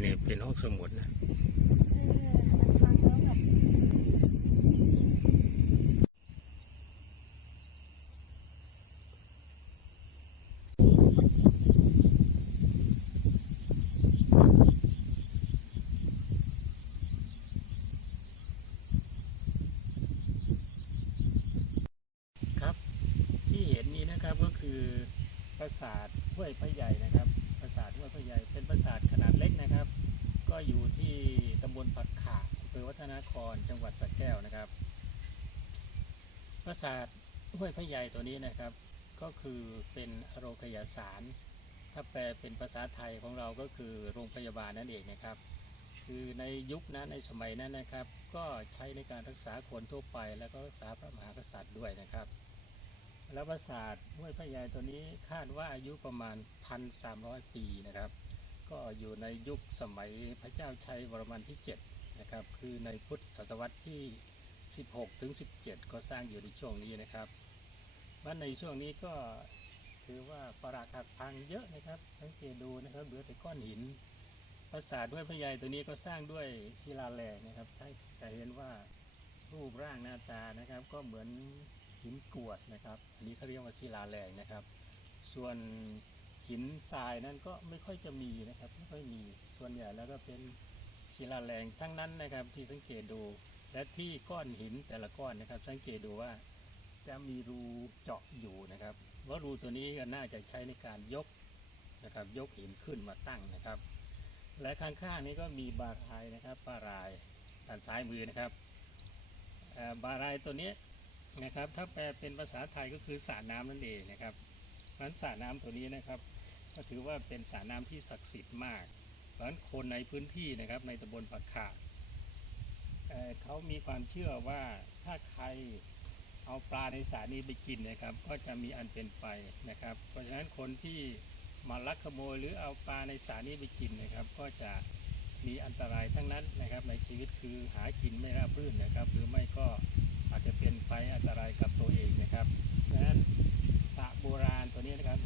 เนี่ยเป็นห้องสมุดนะครับที่เห็นนี้นะครับก็คือปราสาทห้วยพระใหญ่นะครับ ราสาทห้วยพระใหญ่เป็นปราสาทขนาดเล็กนะครับ ก็อยู่ที่ตำบลปักขาอำเภอวัฒนครจังหวัดสระแก้วนะครับ ปราสาทห้วยพระใหญ่ตัวนี้นะครับ ก็คือเป็นอโรคยาสาร ถ้าแปลเป็นภาษาไทยของเราก็คือโรงพยาบาลนั่นเองนะครับ คือในยุคนั้นในสมัยนั้นนะครับ ก็ใช้ในการรักษาคนทั่วไปแล้วก็รักษาพระมหากษัตริย์ด้วยนะครับ แล้วปราสาทห้วยพระยายตัวนี้คาดว่าอายุประมาณ 1,300 ปีนะครับ ก็อยู่ในยุคสมัยพระเจ้าชัยวรมันที่ 7 นะครับ คือในพุทธศตวรรษที่ 16 ถึง 17 ก็สร้างอยู่ในช่วงนี้นะครับว่าในช่วงนี้ก็ถือว่าปรากักพังเยอะนะครับสังเกตดูนะครับเหลือแต่ก้อนหินปราสาทห้วยพระยายตัวนี้ก็สร้างด้วยศิลาแรงนะครับให้จะเห็นว่ารูปร่างหน้าตานะครับ ก็เหมือน หินกรวดนะครับอันนี้เขาเรียกว่าศิลาแรงนะครับ ส่วนหินทรายนั้นก็ไม่ค่อยจะมีนะครับไม่ค่อยมีส่วนใหญ่แล้วก็เป็นศิลาแรงทั้งนั้นนะครับที่สังเกตดู และที่ก้อนหินแต่ละก้อนนะครับ สังเกตดูว่าจะมีรูเจาะอยู่นะครับว่ารูตัวนี้ก็น่าจะใช้ในการยกนะครับ ยกหินขึ้นมาตั้งนะครับ และข้างๆนี้ก็มีบารายนะครับบารายด้านซ้ายมือนะครับบารายตัวนี้ นะครับ ถ้าแปลเป็นภาษาไทยก็คือสระน้ำนั่นเองนะครับเพราะฉนั้นสระน้ำตัวนี้นะครับก็ถือว่าเป็นสระน้ำที่ศักดิ์สิทธิ์มาก เพราะฉะนั้นคนในพื้นที่นะครับในตำบลปักขาเเขามีความเชื่อว่าถ้าใครเอาปลาในสระนี้ไปกินนะครับ ก็จะมีอันเป็นไปนะครับ เพราะฉะนั้นคนที่มาลักขโมยหรือเอาปลาในสระนี้ไปกินนะครับ ก็จะมีอันตรายทั้งนั้นนะครับในชีวิตคือหากินไม่ราบรื่นนะครับ หรือไม่ก็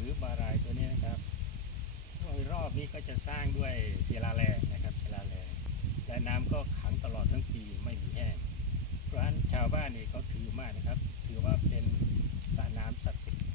รือบารายตัวนี้นะครับโดยรอบนี้ก็จะสร้างด้วยศิลาแรงนะครับศิลาแรงและน้ำก็ขังตลอดทั้งปีไม่มีแห้ง เพราะฉะนั้นชาวบ้านนี่เขาถือมากนะครับ ถือว่าเป็นสระน้ำศักดิ์สิทธิ์